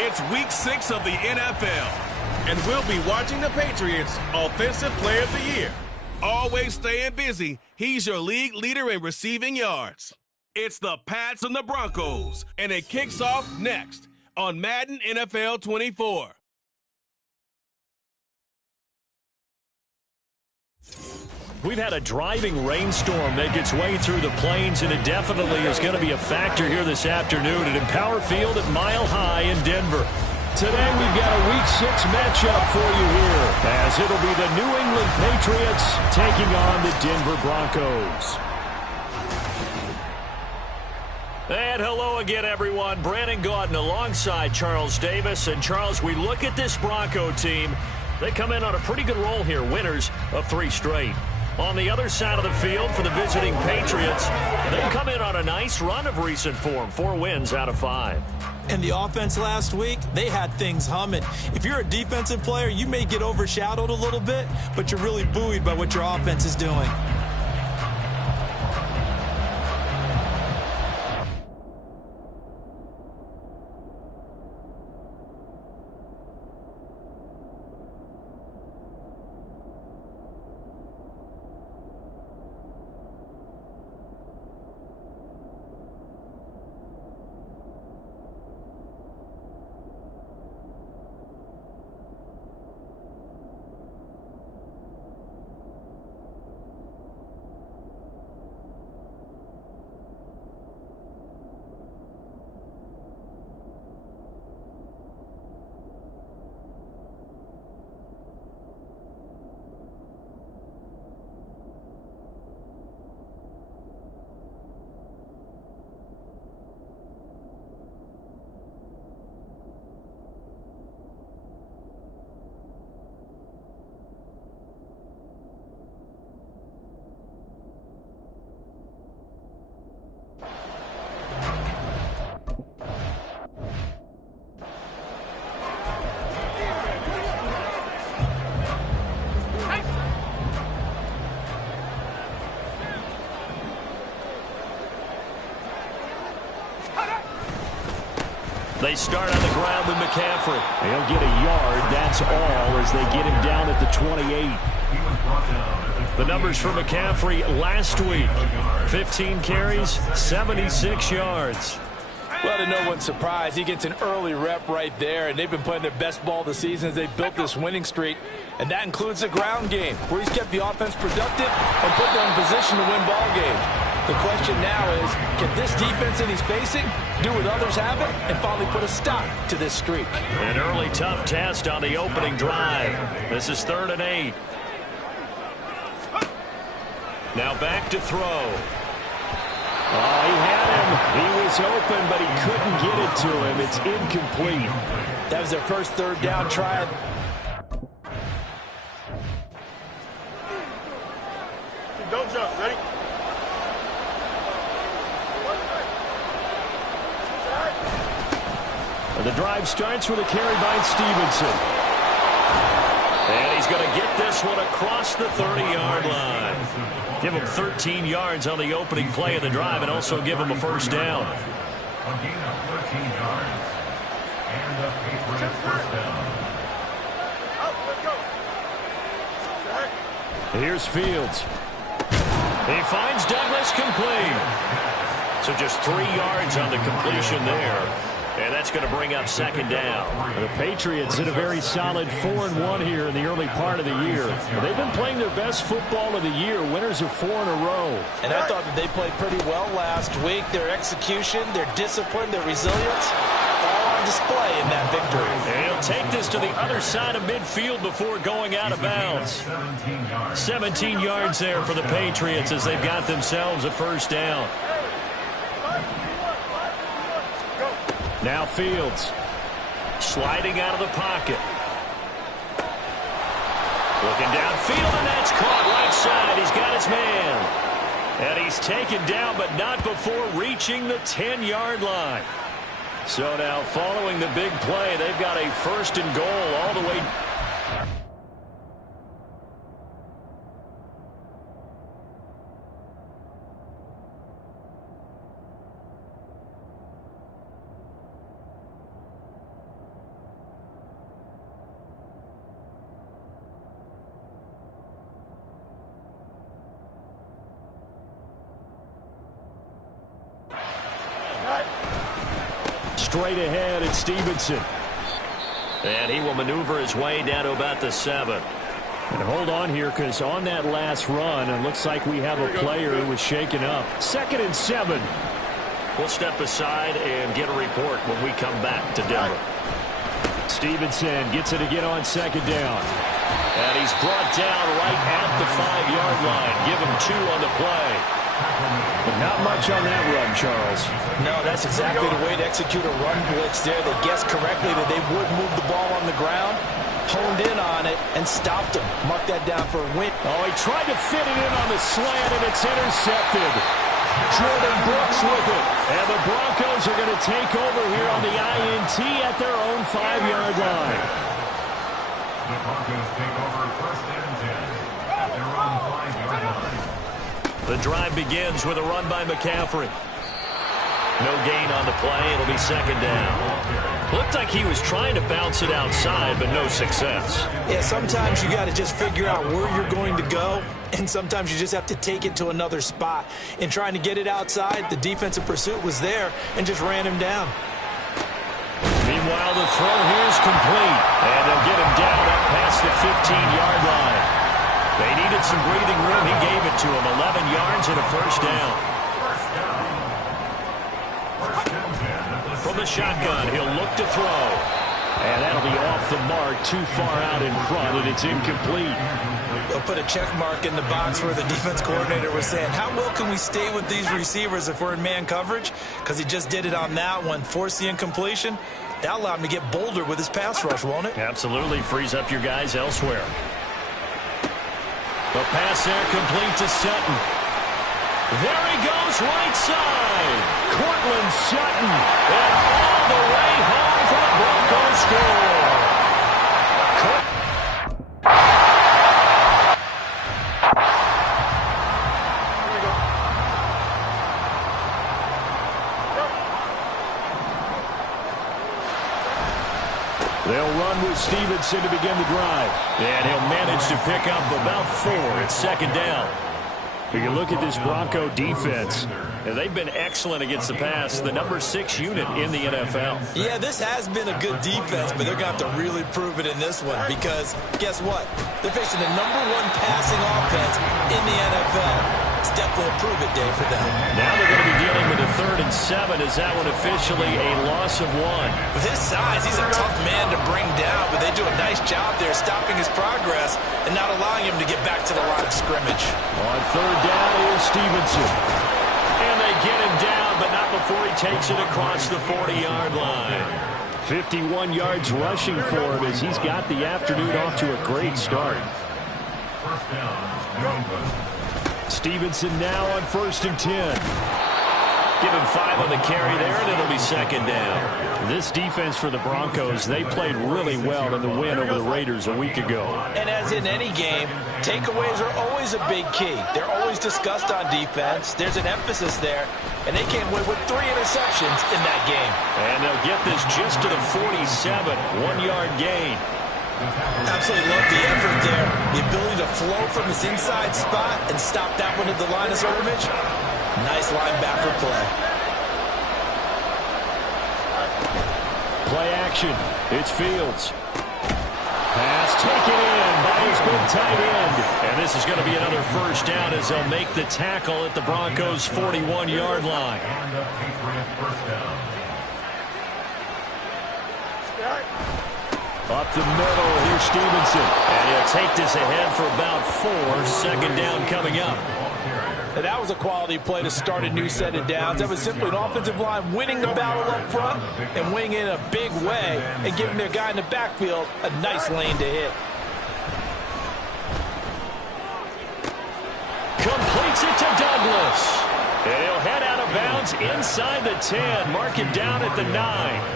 It's week 6 of the NFL, and we'll be watching the Patriots Offensive Player of the Year. Always staying busy, he's your league leader in receiving yards. It's the Pats and the Broncos, and it kicks off next on Madden NFL 24. We've had a driving rainstorm make its way through the plains, and it definitely is going to be a factor here this afternoon at Empower Field at Mile High in Denver. Today we've got a Week 6 matchup for you here, as it'll be the New England Patriots taking on the Denver Broncos. And hello again, everyone. Brandon Gaudin alongside Charles Davis. And Charles, we look at this Bronco team. They come in on a pretty good roll here, winners of 3 straight. On the other side of the field for the visiting Patriots, they've come in on a nice run of recent form, 4 wins out of 5. And the offense last week, they had things humming. If you're a defensive player, you may get overshadowed a little bit, but you're really buoyed by what your offense is doing. They start on the ground with McCaffrey. He'll get a yard, that's all, as they get him down at the 28. The numbers for McCaffrey last week: 15 carries, 76 yards. Well, to no one's surprise, he gets an early rep right there, and they've been playing their best ball this season as they built this winning streak. And that includes the ground game, where he's kept the offense productive and put them in position to win ball games. The question now is, can this defense that he's facing do what others haven't and finally put a stop to this streak? An early tough test on the opening drive. This is 3rd and 8. Now back to throw. Oh, he had him. He was open, but he couldn't get it to him. It's incomplete. That was their first 3rd down try. Don't jump. Ready? The drive starts with a carry by Stevenson. And he's going to get this one across the 30-yard line. Give him 13 yards on the opening play of the drive and also give him a first down. Here's Fields. He finds Douglas complete. So just 3 yards on the completion there. And that's going to bring up 2nd down. The Patriots hit a very solid 4-1 here in the early part of the year. They've been playing their best football of the year, winners of 4 in a row. And I thought that they played pretty well last week. Their execution, their discipline, their resilience, all on display in that victory. And he'll take this to the other side of midfield before going out of bounds. 17 yards there for the Patriots as they've got themselves a first down. Now Fields sliding out of the pocket. Looking downfield, and that's caught right side. He's got his man. And he's taken down, but not before reaching the 10-yard line. So now following the big play, they've got a 1st and goal all the way. straight ahead at Stevenson. And he will maneuver his way down to about the 7. And hold on here, because on that last run, it looks like we have a player who was shaken up. 2nd and 7. We'll step aside and get a report when we come back to Denver. Stevenson gets it again on 2nd down. And he's brought down right at the 5-yard line. Give him 2 on the play. But not much on that run, Charles. No, that's exactly the way to execute a run blitz there. They guessed correctly that they would move the ball on the ground, honed in on it, and stopped him. Mark that down for a win. Oh, he tried to fit it in on the slant, and it's intercepted. Jordan Brooks with it. And the Broncos are going to take over here on the INT at their own 5-yard line. The Broncos take over 1st and 10 at their own 5-yard line. The drive begins with a run by McCaffrey. No gain on the play. It'll be 2nd down. Looked like he was trying to bounce it outside, but no success. Yeah, sometimes you got to just figure out where you're going to go, and sometimes you just have to take it to another spot. In trying to get it outside, the defensive pursuit was there and just ran him down. Meanwhile, the throw here is complete, and they'll get him down up past the 15-yard line. They needed some breathing room. He gave it to him. 11 yards and a 1st down. From the shotgun, he'll look to throw. And that'll be off the mark, too far out in front, and it's incomplete. They'll put a check mark in the box where the defense coordinator was saying, how well can we stay with these receivers if we're in man coverage? Because he just did it on that one, forced the incompletion. That allowed him to get bolder with his pass rush, won't it? Absolutely. Frees up your guys elsewhere. The pass there complete to Sutton. There he goes, right side. Cortland Sutton. And all the way home for the Broncos score. They'll run with Stevenson to begin the drive. And he'll manage to pick up about 4 at 2nd down. You can look at this Bronco defense. And they've been excellent against the pass, the number 6 unit in the NFL. Yeah, this has been a good defense, but they're going to have to really prove it in this one because guess what? They're facing the number 1 passing offense in the NFL. It's definitely a prove-it day for them. Now they're going to be dealing with a 3rd and 7. Is that one officially a loss of 1? With his size, he's a tough man to bring down, but they do a nice job there stopping his progress and not allowing him to get back to the line of scrimmage. On 3rd down is Stevenson. And they get him down, but not before he takes it across the 40-yard line. 51 yards rushing for him as he's got the afternoon off to a great start. 1st down, New England. Stevenson now on 1st and 10. Give him 5 on the carry there, and it'll be 2nd down. This defense for the Broncos, they played really well in the win over the Raiders a week ago. And as in any game, takeaways are always a big key. They're always discussed on defense. There's an emphasis there, and they came away with 3 interceptions in that game. And they'll get this just to the 47, 1-yard gain. Absolutely love the effort there. The ability to flow from his inside spot and stop that one at the line of scrimmage. Nice linebacker play. Play action. It's Fields. Pass taken in by his big tight end. And this is going to be another 1st down as they'll make the tackle at the Broncos' 41-yard line. And the Patriots 1st down. Up the middle, here's Stevenson. And he'll take this ahead for about 4. 2nd down coming up. And that was a quality play to start a new set of downs. That was simply an offensive line winning the battle up front and winning it in a big way and giving their guy in the backfield a nice lane to hit. Completes it to Douglas. And he'll head out of bounds inside the 10. Mark him down at the 9.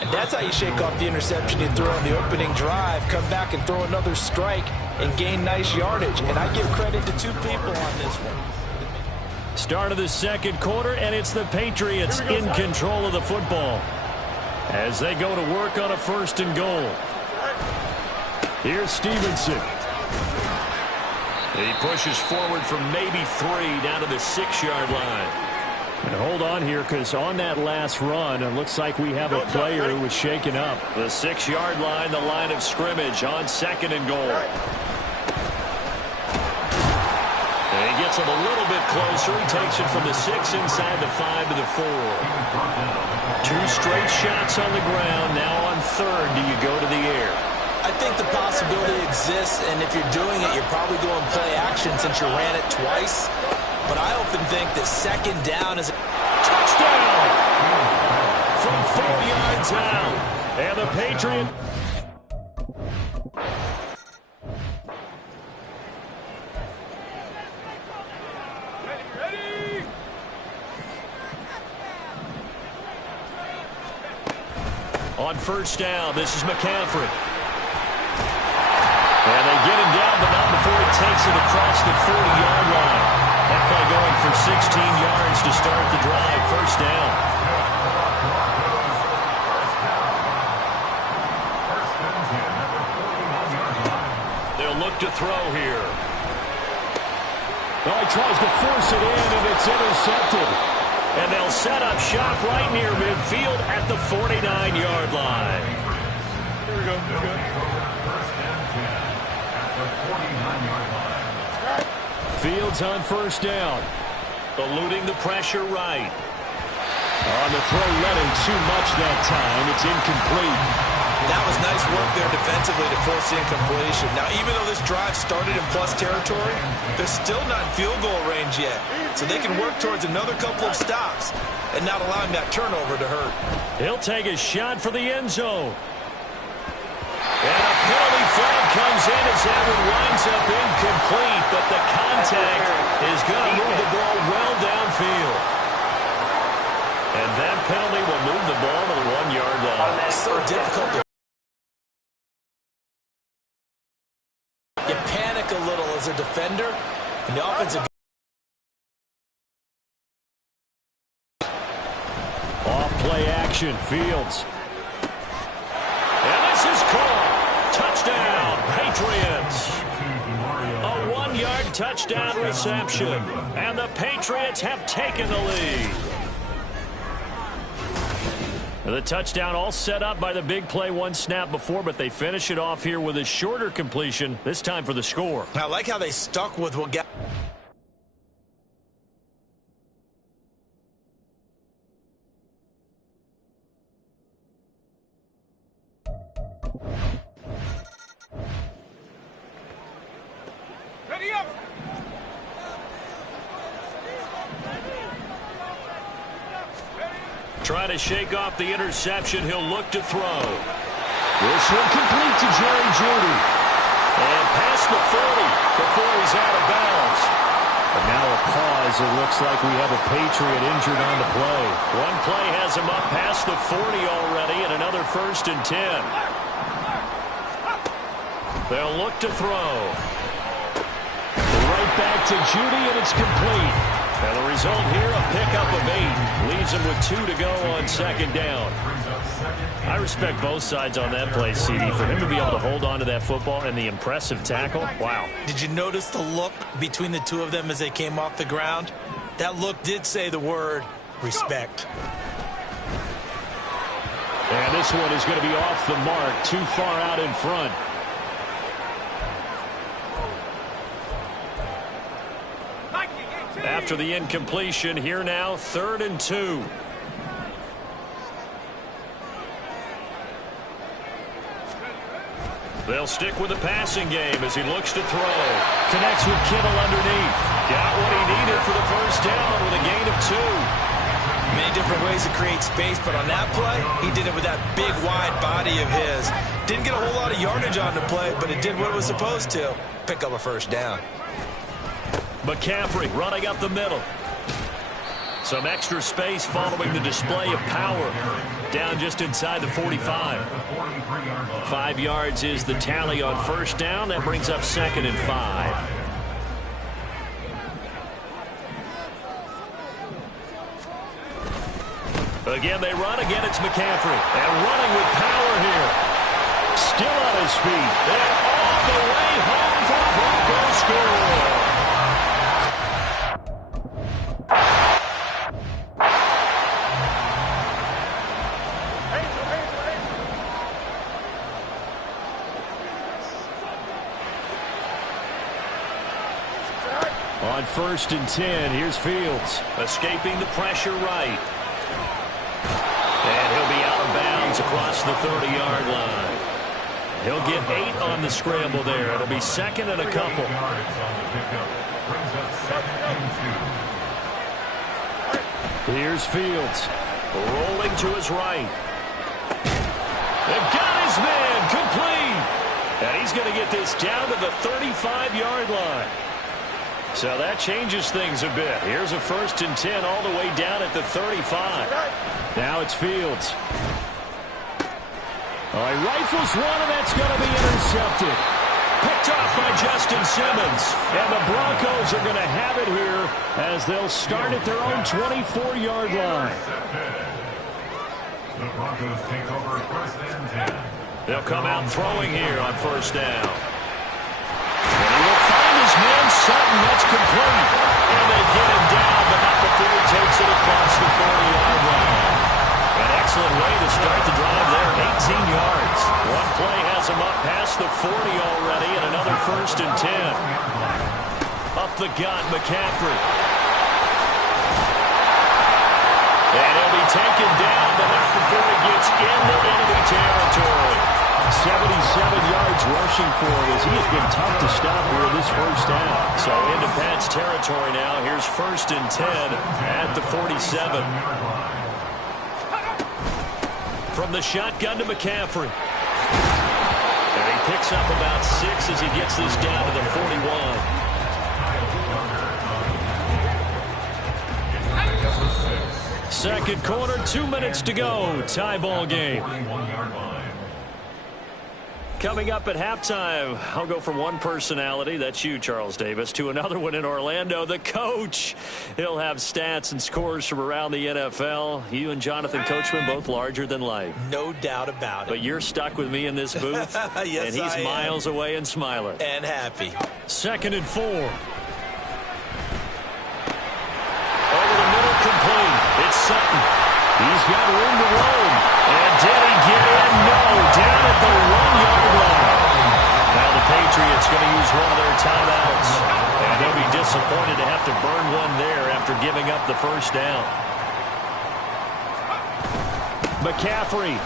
And that's how you shake off the interception you threw on the opening drive. Come back and throw another strike and gain nice yardage. And I give credit to 2 people on this one. Start of the 2nd quarter, and it's the Patriots in control of the football as they go to work on a 1st and goal. Here's Stevenson. He pushes forward from maybe 3 down to the 6-yard line. And hold on here, because on that last run, it looks like we have a player who was shaken up. The 6-yard line, the line of scrimmage on 2nd and goal. And he gets him a little bit closer. He takes it from the 6 inside the 5 to the 4. 2 straight shots on the ground. Now on 3rd, do you go to the air? I think the possibility exists, and if you're doing it, you're probably going play action since you ran it twice. But I often think that 2nd down is a touchdown from 4 yards out. And the Patriots. On 1st down, this is McCaffrey. And they get him down, but not before he takes it across the 40-yard line. That play going for 16 yards to start the drive. 1st down. They'll look to throw here. Well, he tries to force it in, and it's intercepted. And they'll set up shop right near midfield at the 49-yard line. Here we go. Fields on 1st down. Eluding the pressure right. On the throw, let him too much that time. It's incomplete. That was nice work there defensively to force the incompletion. Now, even though this drive started in plus territory, they're still not in field goal range yet. So they can work towards another couple of stops and not allowing that turnover to hurt. He'll take a shot for the end zone. And a penalty flag comes in as that one winds up incomplete, but the contact is going to move the ball well downfield. And that penalty will move the ball to the 1-yard line. It's so difficult to you panic a little as a defender, and the offensive Off-play action, Fields. And this is called. Touchdown, Patriots. A 1-yard touchdown reception. And the Patriots have taken the lead. The touchdown all set up by the big play 1 snap before, but they finish it off here with a shorter completion, this time for the score. I like how they stuck with what got. Ready up. Trying to shake off the interception. He'll look to throw. This one complete to Jerry Jeudy. And past the 40 before he's out of bounds. But now a pause. It looks like we have a Patriot injured on the play. One play has him up past the 40 already, and another 1st and 10. They'll look to throw. Right back to Jeudy, and it's complete. And the result here, a pickup of 8. Leaves him with 2 to go on 2nd down. I respect both sides on that play, CD. For him to be able to hold on to that football and the impressive tackle, wow. Did you notice the look between the two of them as they came off the ground? That look did say the word respect. And this one is going to be off the mark, too far out in front. After the incompletion, here now, 3rd and 2. They'll stick with the passing game as he looks to throw. Connects with Kittle underneath. Got what he needed for the 1st down with a gain of 2. Many different ways to create space, but on that play, he did it with that big, wide body of his. Didn't get a whole lot of yardage on the play, but it did what it was supposed to. Pick up a 1st down. McCaffrey running up the middle. Some extra space following the display of power. Down just inside the 45. 5 yards is the tally on 1st down. That brings up 2nd and 5. Again, they run. Again, it's McCaffrey. And running with power here. Still on his feet. And all the way home for a Broncos score. On 1st and 10, here's Fields. Escaping the pressure right. And he'll be out of bounds across the 30-yard line. He'll get 8 on the scramble there. It'll be 2nd and a couple. Here's Fields. Rolling to his right. And got his man complete. And he's going to get this down to the 35-yard line. So that changes things a bit. Here's a 1st and 10 all the way down at the 35. Now it's Fields. Oh, he rifles one, and that's going to be intercepted. Picked off by Justin Simmons. And the Broncos are going to have it here as they'll start at their own 24-yard line. The Broncos take over 1st and 10. They'll come out throwing here on 1st down. And he will find his man Sutton. That's complete. And they get him down, but not before he takes it across the 40-yard line. An excellent way to start the drive there, 18 yards. One play has him up past the 40 already, and another 1st and 10. Up the gut, McCaffrey. And he'll be taken down, but not before he gets into enemy territory. 77 yards rushing for him as he has been tough to stop here in this 1st half. So into Pat's territory now. Here's 1st and 10 at the 47. From the shotgun to McCaffrey. And he picks up about 6 as he gets this down to the 41. Second quarter, 2 minutes to go. Tie ball game. Coming up at halftime, I'll go from one personality, that's you, Charles Davis, to another one in Orlando, the coach. He'll have stats and scores from around the NFL. You and Jonathan Coachman, both larger than life. No doubt about it. But you're stuck with me in this booth, yes, and he's miles away and smiling. And happy. 2nd and 4. Over the middle, complete. It's Sutton. He's got room to roam. And did he get in? No. Down at the 1-yard line. Now the Patriots going to use one of their timeouts. And they'll be disappointed to have to burn one there after giving up the 1st down. McCaffrey.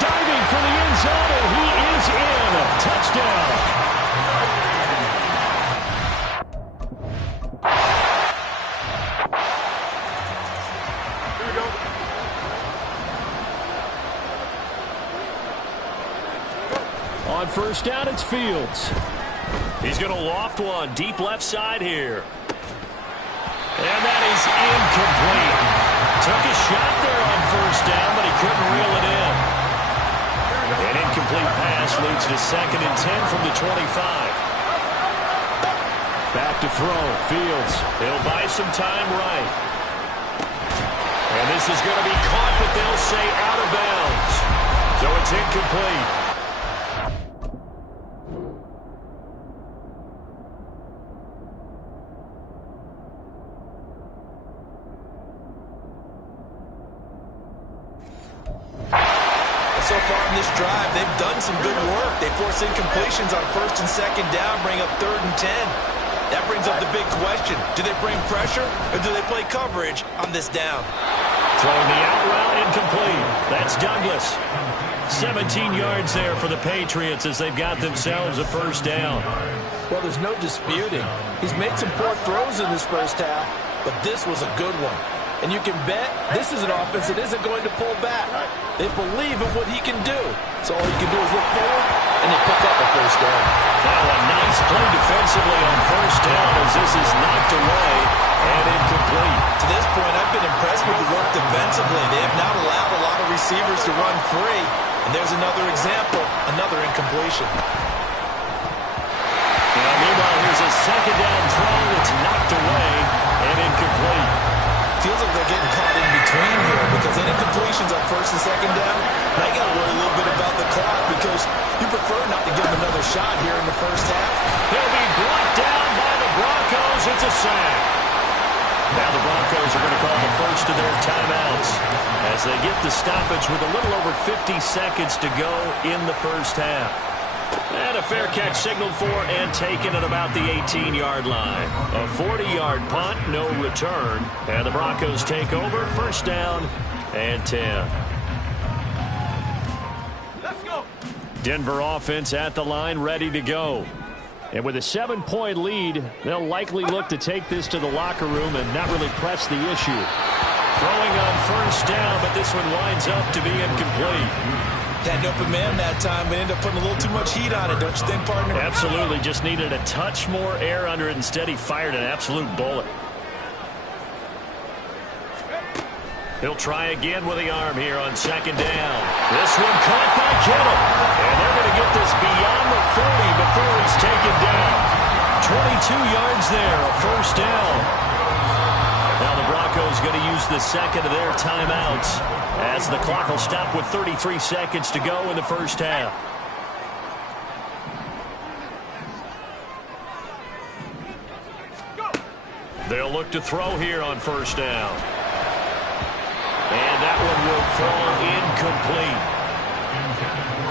Diving for the end zone, and he is in. Touchdown. On 1st down, it's Fields. He's going to loft one deep left side here. And that is incomplete. Took a shot there on 1st down, but he couldn't reel it in. An incomplete pass leads to 2nd and 10 from the 25. Back to throw. Fields. He'll buy some time right. And this is going to be caught, but they'll say out of bounds. So it's incomplete. So far in this drive, they've done some good work. They force incompletions on 1st and 2nd down, bring up 3rd and 10. That brings up the big question. Do they bring pressure or do they play coverage on this down? Throwing the out route incomplete. That's Douglas. 17 yards there for the Patriots as they've got themselves a 1st down. Well, there's no disputing. He's made some poor throws in this 1st half, but this was a good one. And you can bet this is an offense that isn't going to pull back. They believe in what he can do. So all you can do is look forward, and they pick up a 1st down. Now a nice play defensively on 1st down as this is knocked away and incomplete. To this point, I've been impressed with the work defensively. They have not allowed a lot of receivers to run free. And there's another example, another incompletion. Now, meanwhile, here's a 2nd down throw that's knocked away and incomplete. Feels like they're getting caught in between here because any completions on 1st and 2nd down, now you got to worry a little bit about the clock because you prefer not to give them another shot here in the 1st half. He'll be blocked down by the Broncos. It's a sack. Now the Broncos are going to call the first of their timeouts as they get the stoppage with a little over 50 seconds to go in the 1st half. And a fair catch signaled for and taken at about the 18-yard line. A 40-yard punt, no return. And the Broncos take over, first down and 10. Let's go. Denver offense at the line, ready to go. And with a 7-point lead, they'll likely look to take this to the locker room and not really press the issue. Throwing on first down, but this one winds up to be incomplete. Had an open man that time, but ended up putting a little too much heat on it, don't you think, partner? Absolutely, just needed a touch more air under it. Instead, he fired an absolute bullet. He'll try again with the arm here on second down. This one caught by Kittle. And they're going to get this beyond the 40 before he's taken down. 22 yards there, a first down. Now the Broncos going to use the second of their timeouts as the clock will stop with 33 seconds to go in the first half. They'll look to throw here on first down. And that one will fall incomplete.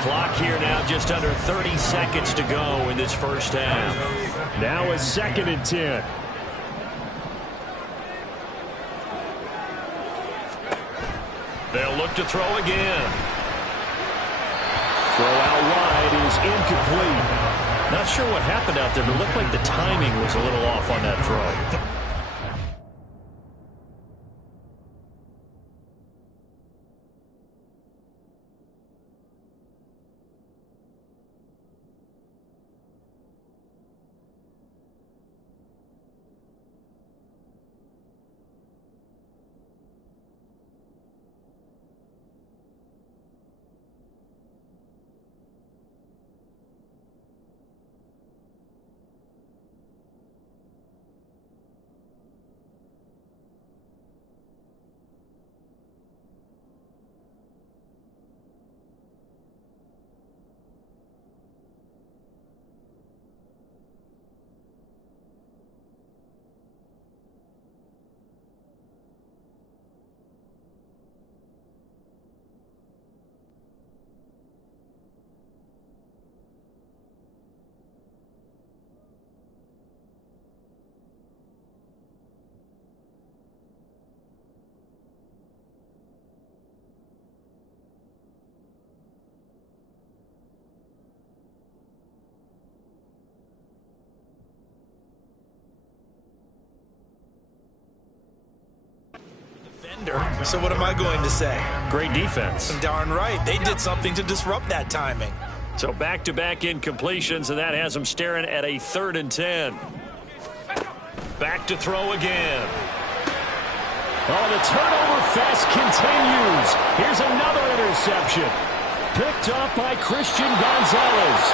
Clock here now just under 30 seconds to go in this first half. Now a 2nd and 10. They'll look to throw again. Throw out wide is incomplete. Not sure what happened out there, but it looked like the timing was a little off on that throw. So what am I going to say? Great defense. Darn right. They did something to disrupt that timing. So back-to-back incompletions, and that has them staring at a 3rd and 10. Back to throw again. Oh, the turnover fest continues. Here's another interception. Picked up by Christian Gonzalez.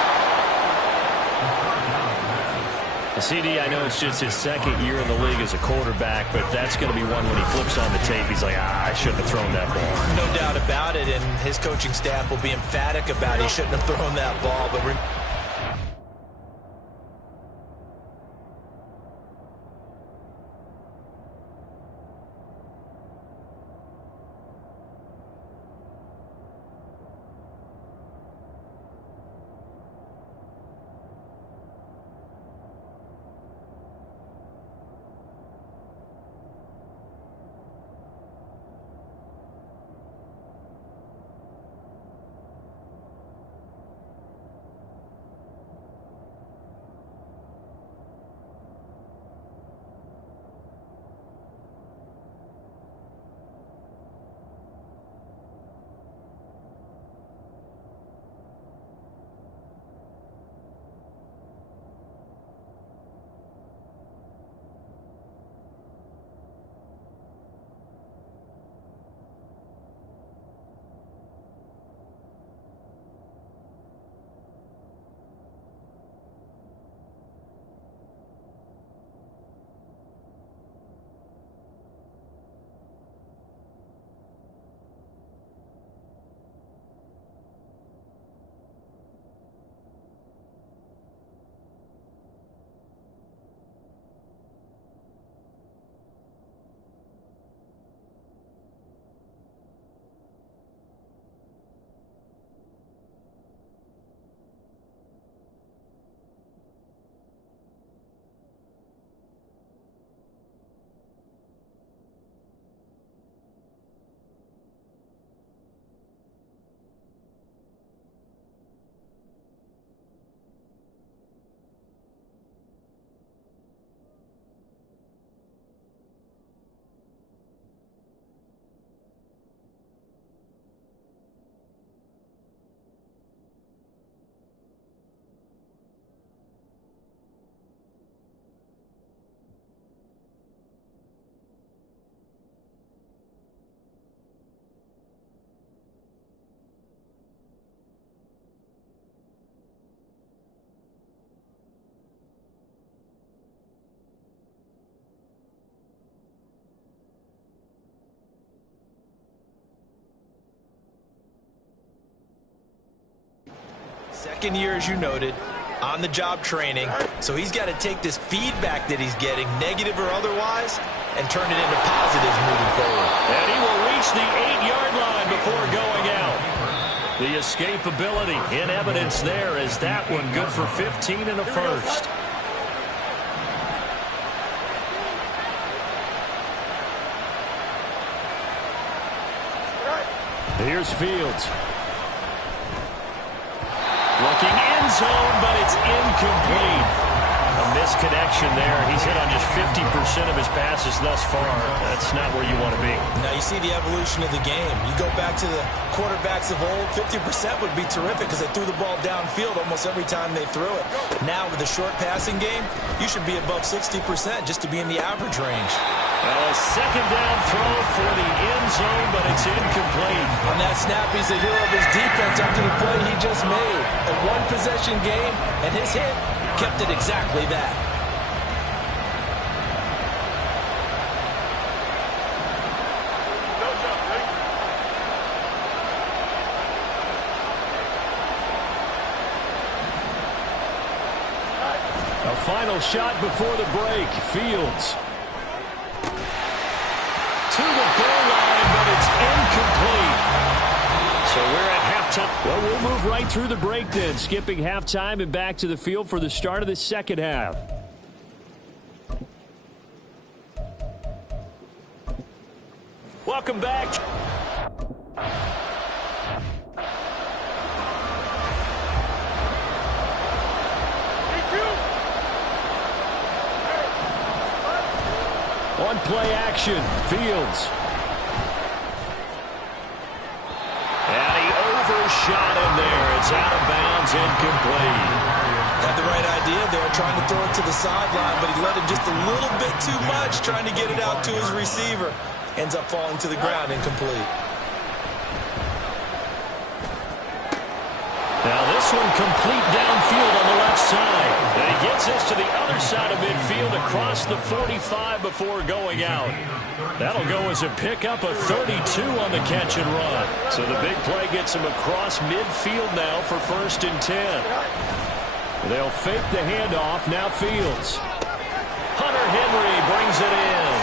CD, I know it's just his 2nd year in the league as a quarterback, but that's going to be one when he flips on the tape. He's like, I shouldn't have thrown that ball. No doubt about it, and his coaching staff will be emphatic about he shouldn't have thrown that ball. But Second year, as you noted, on-the-job training. So he's got to take this feedback that he's getting, negative or otherwise, and turn it into positives moving forward. And he will reach the 8-yard line before going out. The escapability in evidence there as that one good for 15 and a first. Here's Fields. Looking end zone, but it's incomplete. A misconnection there. He's hit on just 50% of his passes thus far. That's not where you want to be. Now you see the evolution of the game. You go back to the quarterbacks of old, 50% would be terrific because they threw the ball downfield almost every time they threw it. Now with the short passing game, you should be above 60% just to be in the average range. A second down throw for the end zone, but it's incomplete. On that snap, he's a hero of his defense after the play he just made. A one-possession game, and his hit kept it exactly that. A final shot before the break. Fields. To the goal line, but it's incomplete. So we're at halftime. Well, we'll move right through the break then, skipping halftime and back to the field for the start of the second half. Welcome back. On play action, Fields. And he overshot him there. It's out of bounds, incomplete. Had the right idea there, trying to throw it to the sideline, but he let him just a little bit too much, trying to get it out to his receiver. Ends up falling to the ground, incomplete. Now this one complete downfield on the left side. And he gets this to the other side of midfield across the 45 before going out. That'll go as a pickup of 32 on the catch and run. So the big play gets him across midfield now for 1st and 10. They'll fake the handoff. Now Fields. Hunter Henry brings it in.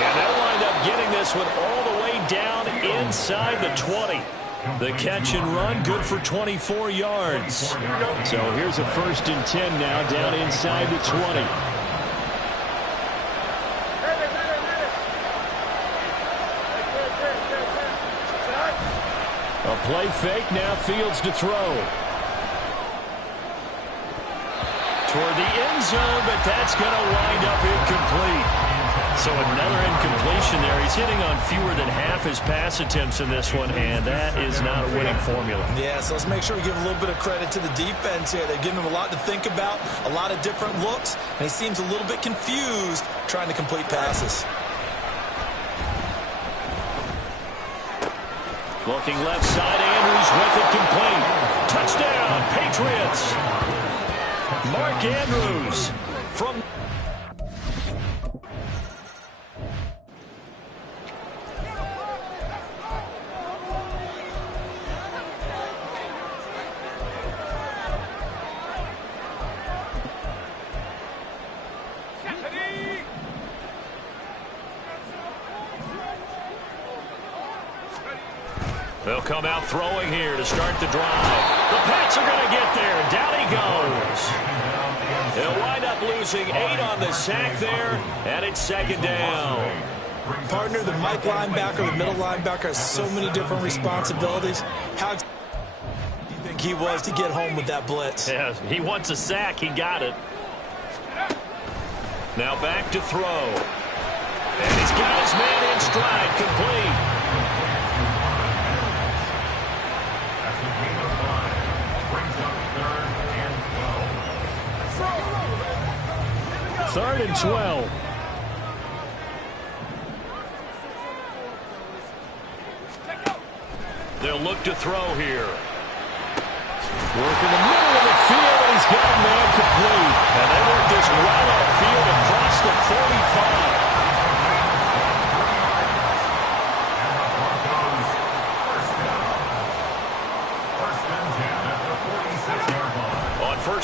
And they'll wind up getting this one all the way down inside the 20. The catch and run, good for 24 yards. So here's a 1st and 10 now, down inside the 20. A play fake, now Fields to throw. Toward the end zone, but that's going to wind up incomplete. So another incompletion there. He's hitting on fewer than half his pass attempts in this one, and that is not a winning formula. Yeah, so let's make sure we give a little bit of credit to the defense here. They're giving him a lot to think about, a lot of different looks, and he seems a little bit confused trying to complete passes. Looking left side, Andrews with it complete. Touchdown, Patriots. Mark Andrews from... They'll come out throwing here to start the drive. The Pats are going to get there. Down he goes. They'll wind up losing 8 on the sack there, and it's 2nd down. Partner, the Mike linebacker, the middle linebacker has so many different responsibilities. How do you think he was to get home with that blitz? Yeah, he wants a sack. He got it. Now back to throw. And he's got his man in stride, complete. Third and 12. They'll look to throw here. Work in the middle of the field, and he's got a man complete. And they work this right upfield across the 45.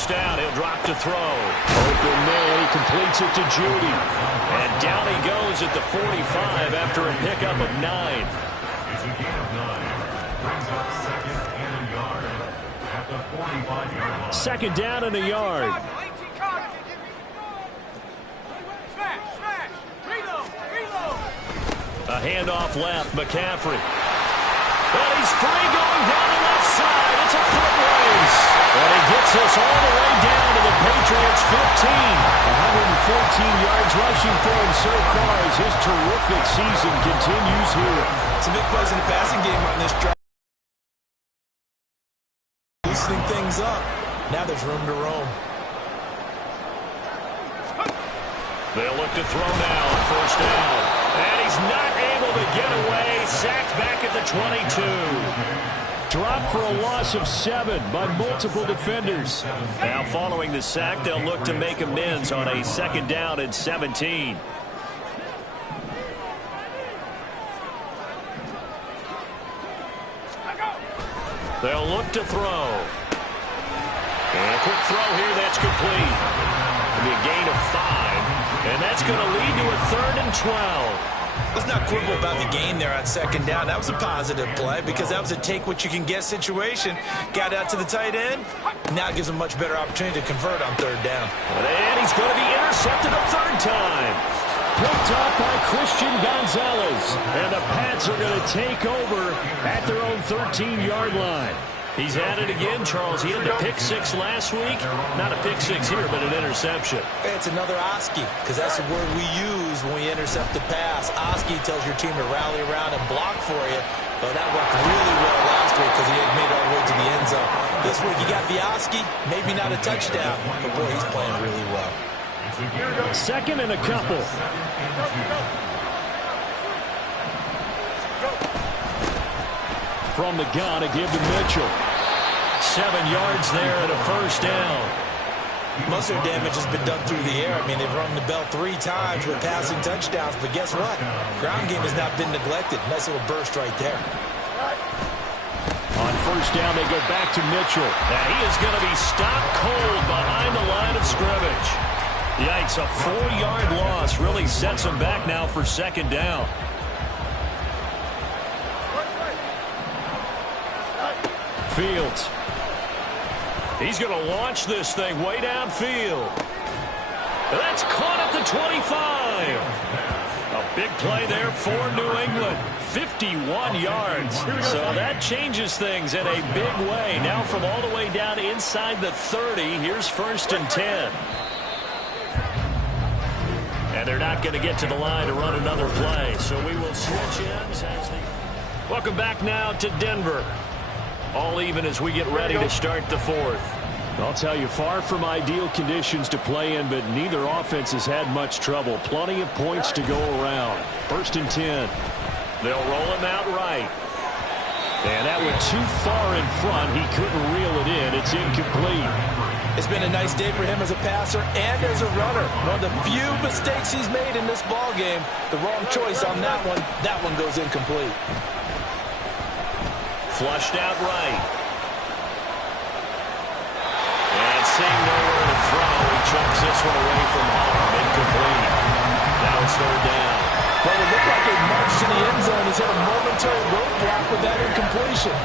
first down. He'll drop to throw. Open man. He completes it to Judy. And down he goes at the 45 after a pickup of 9. It's a gain of 9. Brings up second and a yard at the 45-yard line. Second down and a yard. A handoff left, McCaffrey. Well, he's free going down the left side. It's a foot race. And he gets us all the way down to the Patriots 15. 114 yards rushing for him so far as his terrific season continues here. Some big plays in the passing game on this drive. Loosening things up. Now there's room to roam. They'll look to throw now on first down. And he's not able to get away. Sacked back at the 22. Dropped for a loss of 7 by multiple defenders. Now following the sack, they'll look to make amends on a second down and 17. They'll look to throw. And a quick throw here, that's complete. It'll be a gain of 5. And that's going to lead to a 3rd and 12. Let's not quibble about the gain there on second down. That was a positive play because that was a take-what-you-can-get situation. Got out to the tight end. Now it gives him a much better opportunity to convert on 3rd down. And he's going to be intercepted a 3rd time. Picked up by Christian Gonzalez. And the Pats are going to take over at their own 13-yard line. He's at it again, Charles. He had the pick 6 last week. Not a pick 6 here, but an interception. It's another Oski, because that's the word we use when we intercept the pass. Oski tells your team to rally around and block for you. But that worked really well last week because he had made it all the way to the end zone. This week you got the Oski, maybe not a touchdown, but boy, he's playing really well. Second and a couple. From the gun, a give to Mitchell. 7 yards there and a first down. Most of their damage has been done through the air. I mean, they've rung the bell 3 times with passing touchdowns, but guess what? Ground game has not been neglected. Nice little burst right there. On first down, they go back to Mitchell. Now he is going to be stopped cold behind the line of scrimmage. Yikes, a 4-yard loss really sets him back now for second down. Fields. He's going to launch this thing way downfield. That's caught at the 25. A big play there for New England. 51 yards. So that changes things in a big way. Now from all the way down inside the 30, here's 1st and 10. And they're not going to get to the line to run another play. So we will switch ends as they... Welcome back now to Denver. All even as we get ready to start the 4th. I'll tell you, far from ideal conditions to play in, but neither offense has had much trouble. Plenty of points to go around. 1st and 10. They'll roll him out right. And that went too far in front. He couldn't reel it in. It's incomplete. It's been a nice day for him as a passer and as a runner. One of the few mistakes he's made in this ball game. The wrong choice on that one. That one goes incomplete. Flushed out right. And seeing nowhere to throw, he chucks this one away from home. Incomplete. Now it's 3rd down. Well, it looked like they marched in the end zone. He's hit a momentary roadblock with that incompletion.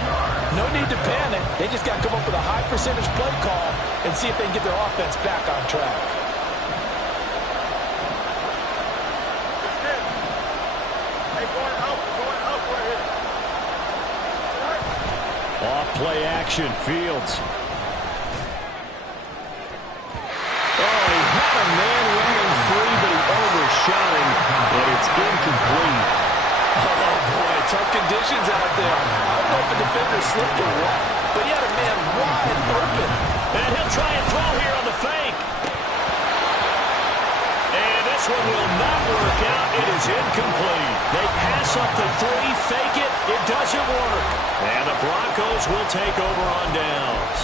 No need to panic. They just got to come up with a high percentage play call and see if they can get their offense back on track. Off play action, Fields. Oh, he had a man running free, but he overshot him, and it's incomplete. Oh, boy, tough conditions out there. I don't know if the defender slipped or what, but he had a man wide open. And he'll try and throw here on the fake. And this one will not work out. It is incomplete. They pass up the 3, fake it. It doesn't work. And the Broncos will take over on downs.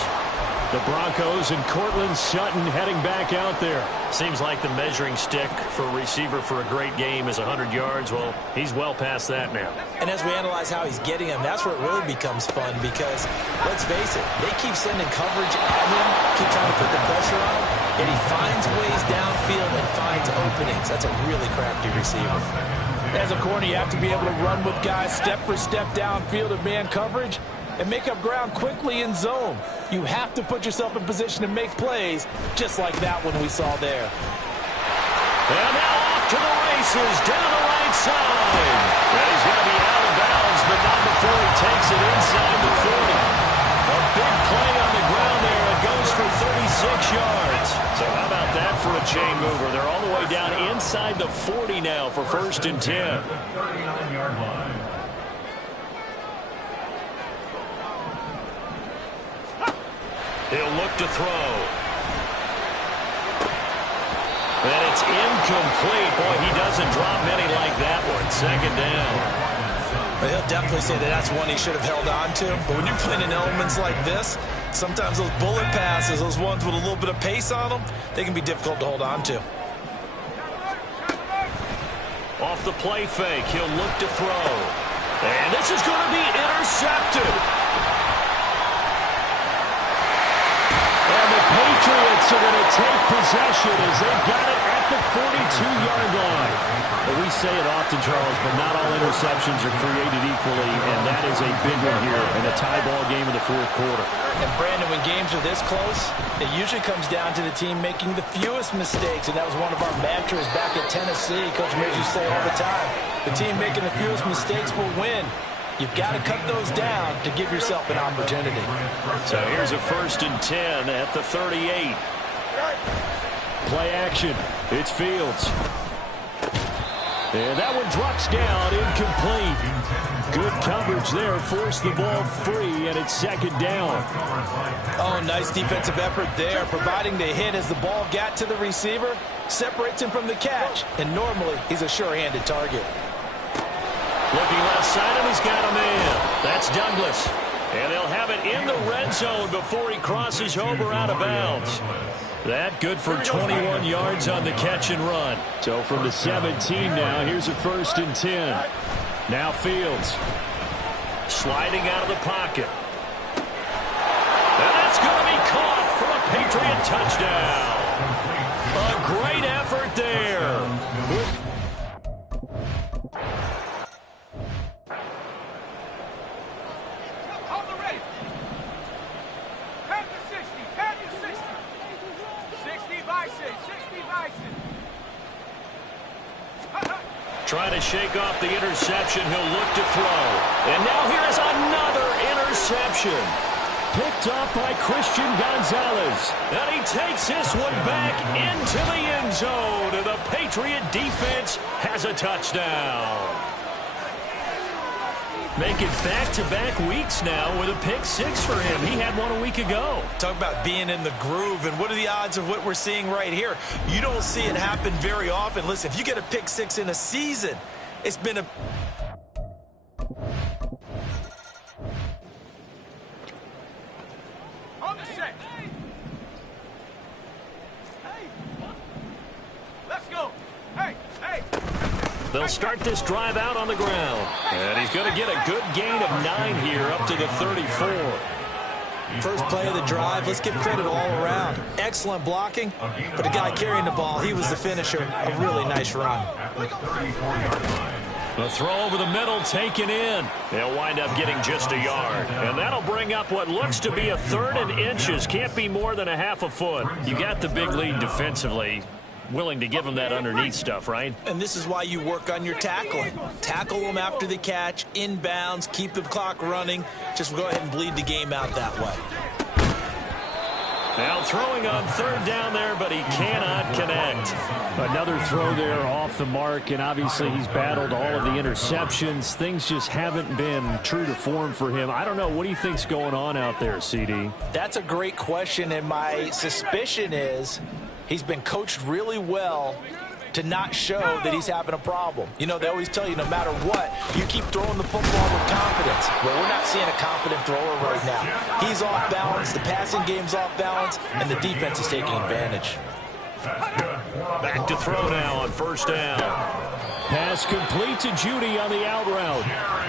The Broncos and Cortland Sutton heading back out there. Seems like the measuring stick for a receiver for a great game is 100 yards. Well, he's well past that now. And as we analyze how he's getting them, that's where it really becomes fun because, let's face it, they keep sending coverage at him, keep trying to put the pressure on him, and he finds ways downfield and finds openings. That's a really crafty receiver. As a corner, you have to be able to run with guys step for step downfield of man coverage and make up ground quickly in zone. You have to put yourself in position to make plays, just like that one we saw there. And now off to the races, down the right side. And he's going to be out of bounds, but not before he takes it inside the 40. A big play on the ground there. It goes for 36 yards. So how about that for a chain mover? They're all the way down inside the 40 now for 1st and 10. 39-yard line. He'll look to throw. And it's incomplete. Boy, he doesn't drop many like that one. 2nd down. Well, he'll definitely say that that's one he should have held on to. But when you're playing in elements like this, sometimes those bullet passes, those ones with a little bit of pace on them, they can be difficult to hold on to. Off the play fake, he'll look to throw. And this is going to be intercepted. And the Patriots are going to take possession as they've got it at the 42-yard line. But we say it often, Charles, but not all interceptions are created equally, and that is a big one here in a tie ball game in the 4th quarter. And Brandon, when games are this close, it usually comes down to the team making the fewest mistakes, and that was one of our mantras back at Tennessee. Coach Mays used to say all the time, the team making the fewest mistakes will win. You've got to cut those down to give yourself an opportunity. So here's a 1st and 10 at the 38. Play action. It's Fields. And that one drops down, incomplete. Good coverage there, forced the ball free, and it's 2nd down. Oh, nice defensive effort there, providing the hit as the ball got to the receiver, separates him from the catch, and normally he's a sure-handed target. Looking left side, and he's got a man. That's Douglas. And they'll have it in the red zone before he crosses over out of bounds. That good for 21 yards on the catch and run. So from the 17 now, here's a 1st and 10. Now Fields. Sliding out of the pocket. And that's going to be caught for a Patriot touchdown. A great effort there. Trying to shake off the interception. He'll look to throw. And now here is another interception. Picked up by Christian Gonzalez. And he takes this one back into the end zone. And the Patriot defense has a touchdown. Making back-to-back weeks now with a pick 6 for him. He had one a week ago. Talk about being in the groove, and what are the odds of what we're seeing right here? You don't see it happen very often. Listen, if you get a pick 6 in a season, it's been a... On the set. Hey. Let's go. Hey. They'll start this drive out on the ground. And he's going to get a good gain of 9 here up to the 34. First play of the drive, let's give credit all around. Excellent blocking, but the guy carrying the ball, he was the finisher. A really nice run. The throw over the middle taken in. They'll wind up getting just a yard. And that'll bring up what looks to be a 3rd and inches. Can't be more than a half a foot. You got the big lead defensively. Willing to give him that underneath stuff, right? And this is why you work on your tackling. Tackle them after the catch, inbounds, keep the clock running. Just go ahead and bleed the game out that way. Now throwing on 3rd down there, but he cannot connect. Another throw there off the mark, and obviously he's battled all of the interceptions. Things just haven't been true to form for him. I don't know. What do you think's going on out there, CD? That's a great question, and my suspicion is he's been coached really well to not show that he's having a problem. You know, they always tell you no matter what, you keep throwing the football with confidence. Well, we're not seeing a confident thrower right now. He's off balance, the passing game's off balance, and the defense is taking advantage. Back to throw now on first down. Pass complete to Judy on the out route.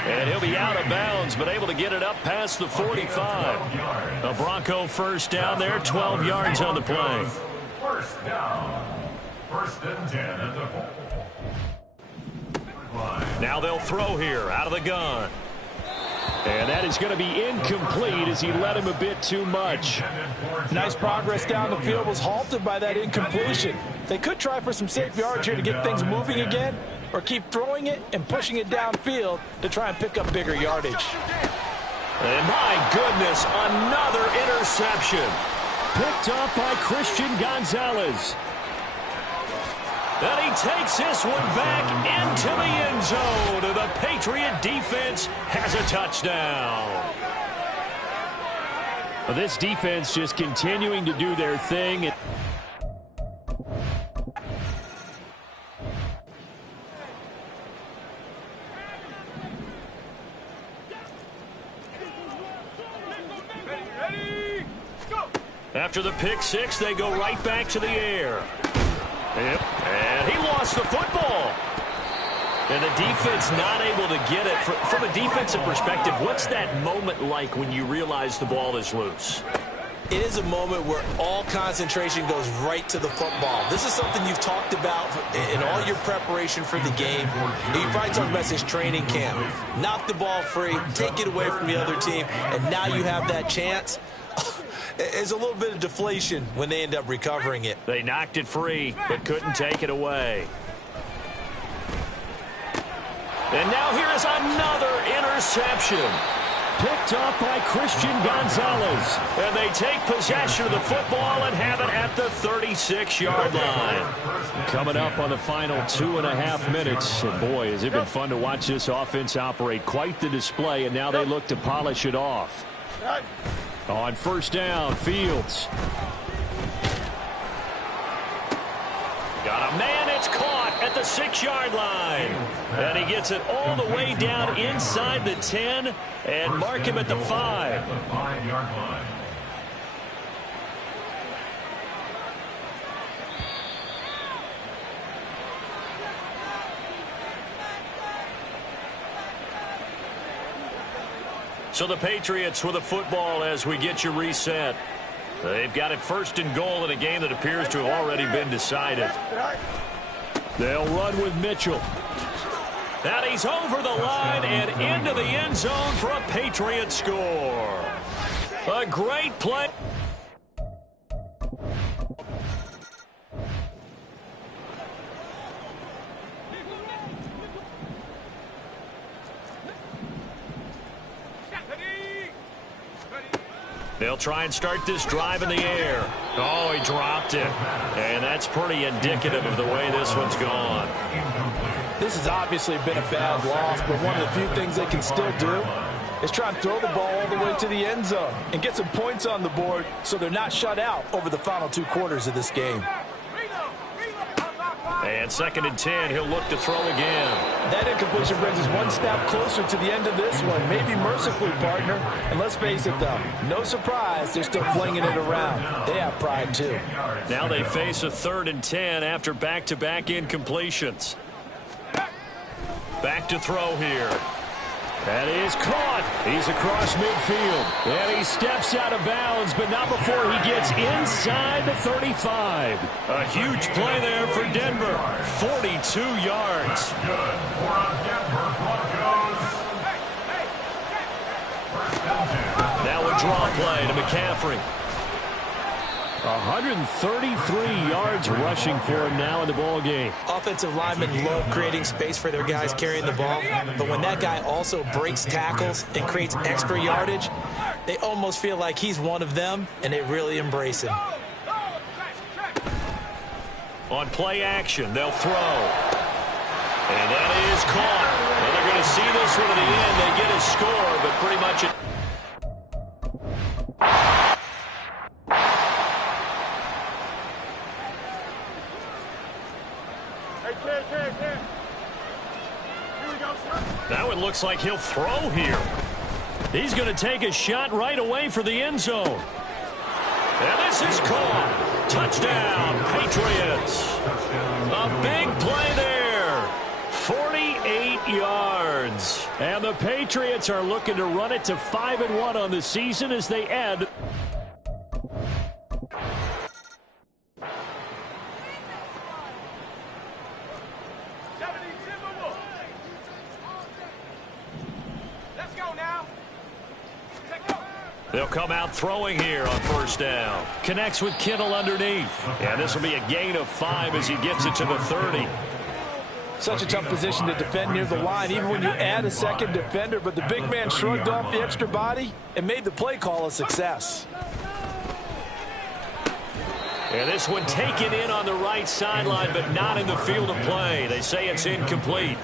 And he'll be out of bounds, but able to get it up past the 45. A Bronco first down there, 12 yards on the play. First down. First and 10 at the 4. Now they'll throw here out of the gun. And that is going to be incomplete as he led him a bit too much. Nice progress down the field was halted by that incompletion. They could try for some safe yards here to get things moving again, or keep throwing it and pushing it downfield to try and pick up bigger yardage. And my goodness, another interception. Picked off by Christian Gonzalez. And he takes this one back into the end zone. And the Patriot defense has a touchdown. Well, this defense just continuing to do their thing. After the pick six, they go right back to the air. Yep. And he lost the football. And the defense not able to get it. From a defensive perspective, what's that moment like when you realize the ball is loose? It is a moment where all concentration goes right to the football. This is something you've talked about in all your preparation for the game. You probably talked about this training camp. Knock the ball free, take it away from the other team, and now you have that chance. There's a little bit of deflation when they end up recovering it. They knocked it free, but couldn't take it away. And now here is another interception. Picked off by Christian Gonzalez. And they take possession of the football and have it at the 36-yard line. Coming up on the final 2.5 minutes. And boy, has it been fun to watch this offense operate. Quite the display, and now they look to polish it off. On first down, Fields. Got a man, it's caught at the 6-yard line. And he gets it all the way down inside the 10 and mark him at the 5. The 5-yard line. So the Patriots with the football as we get you reset. They've got it first and goal in a game that appears to have already been decided. They'll run with Mitchell. And he's over the line and into the end zone for a Patriot score. A great play. They'll try and start this drive in the air. Oh, he dropped it. And that's pretty indicative of the way this one's gone. This has obviously been a bad loss, but one of the few things they can still do is try and throw the ball all the way to the end zone and get some points on the board so they're not shut out over the final 2 quarters of this game. And 2nd and 10, he'll look to throw again. That incompletion brings us one step closer to the end of this one, maybe mercifully, partner. And let's face it, though, no surprise, they're still flinging it around. They have pride, too. Now they face a 3rd and 10 after back-to-back incompletions. Back to throw here. That is caught. He's across midfield. And he steps out of bounds, but not before he gets inside the 35. A huge play there for Denver. 42 yards. Good for a Denver Broncos. First and 10. Now a draw play to McCaffrey. 133 yards rushing for him now in the ball game. Offensive linemen love creating space for their guys carrying the ball, but when that guy also breaks tackles and creates extra yardage, they almost feel like he's one of them, and they really embrace him. On play action, they'll throw. And that is caught. And they're going to see this one to the end. They get a score, but pretty much it. looks like he'll throw here. He's going to take a shot right away for the end zone. And this is caught. Touchdown, Patriots. A big play there. 48 yards. And the Patriots are looking to run it to 5-1 on the season as they add. They'll come out throwing here on first down. Connects with Kittle underneath. And this will be a gain of 5 as he gets it to the 30. Such a tough position to defend near the line, even when you add a second defender. But the big man shrugged off the extra body and made the play call a success. And this one taken in on the right sideline, but not in the field of play. They say it's incomplete.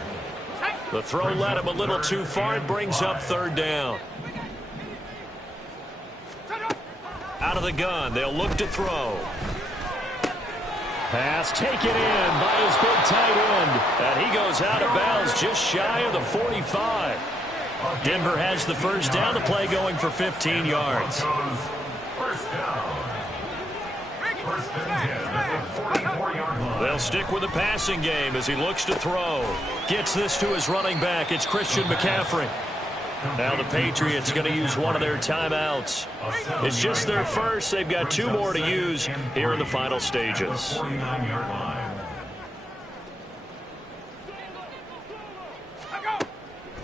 The throw led him a little too far. It brings up third down. Out of the gun, they'll look to throw. Pass taken in by his big tight end. And he goes out of bounds just shy of the 45. Denver has the first down. The play going for 15 yards. They'll stick with the passing game as he looks to throw. Gets this to his running back. It's Christian McCaffrey. Now the Patriots going to use one of their timeouts. It's just their first. They've got 2 more to use here in the final stages.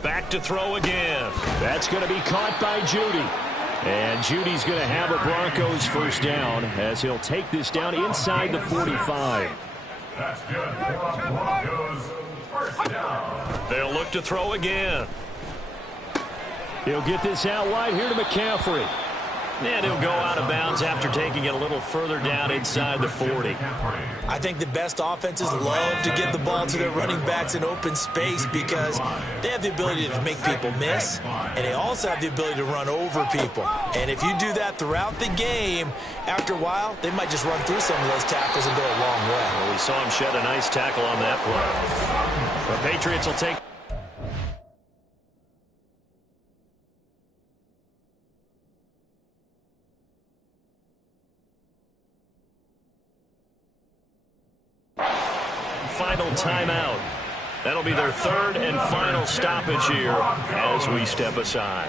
Back to throw again. That's going to be caught by Judy. And Judy's going to have a Broncos first down as he'll take this down inside the 45. That's good for Broncos. First down. They'll look to throw again. He'll get this out wide here to McCaffrey. And he'll go out of bounds after taking it a little further down inside the 40. I think the best offenses love to get the ball to their running backs in open space because they have the ability to make people miss, and they also have the ability to run over people. And if you do that throughout the game, after a while, they might just run through some of those tackles and go a long way. Well, we saw him shed a nice tackle on that play. The Patriots will take... final timeout. That'll be their third and final stoppage here as we step aside.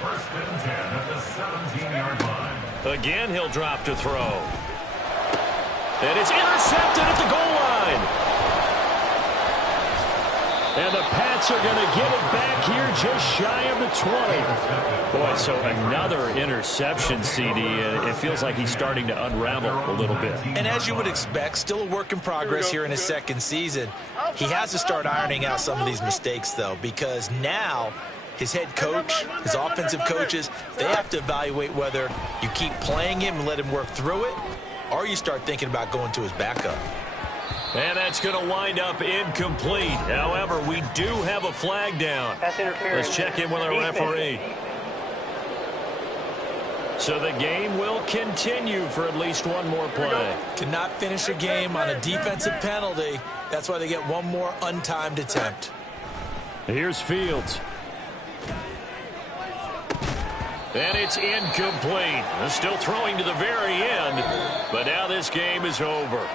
First and 10 at the 17-yard line. Again, he'll drop to throw. And it's intercepted at the goal line. And the Pats are going to get it back here just shy of the 20. Boy, so another interception, CD. It feels like he's starting to unravel a little bit. And as you would expect, still a work in progress here in his second season. He has to start ironing out some of these mistakes, though, because now his head coach, his offensive coaches, they have to evaluate whether you keep playing him and let him work through it, or you start thinking about going to his backup. And that's going to wind up incomplete. However, we do have a flag down. Let's check in with our referee. So the game will continue for at least one more play. Cannot finish a game on a defensive penalty. That's why they get one more untimed attempt. Here's Fields. And it's incomplete. They're still throwing to the very end, but now this game is over.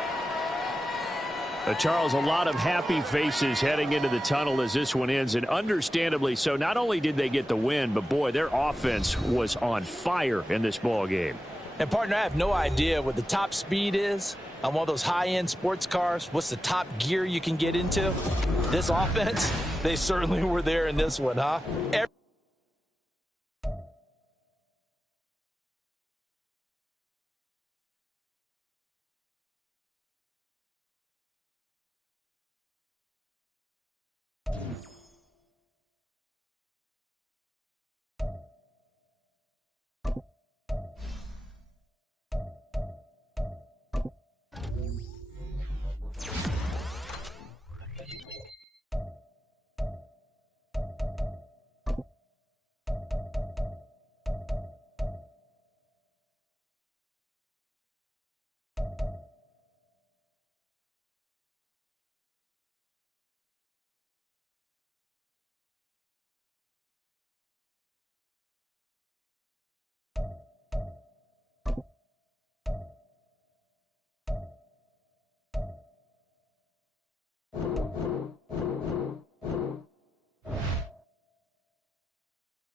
Charles, a lot of happy faces heading into the tunnel as this one ends, and understandably so. Not only did they get the win, but boy, their offense was on fire in this ball game. And partner, I have no idea what the top speed is on one of those high-end sports cars. What's the top gear you can get into? This offense, they certainly were there in this one, huh?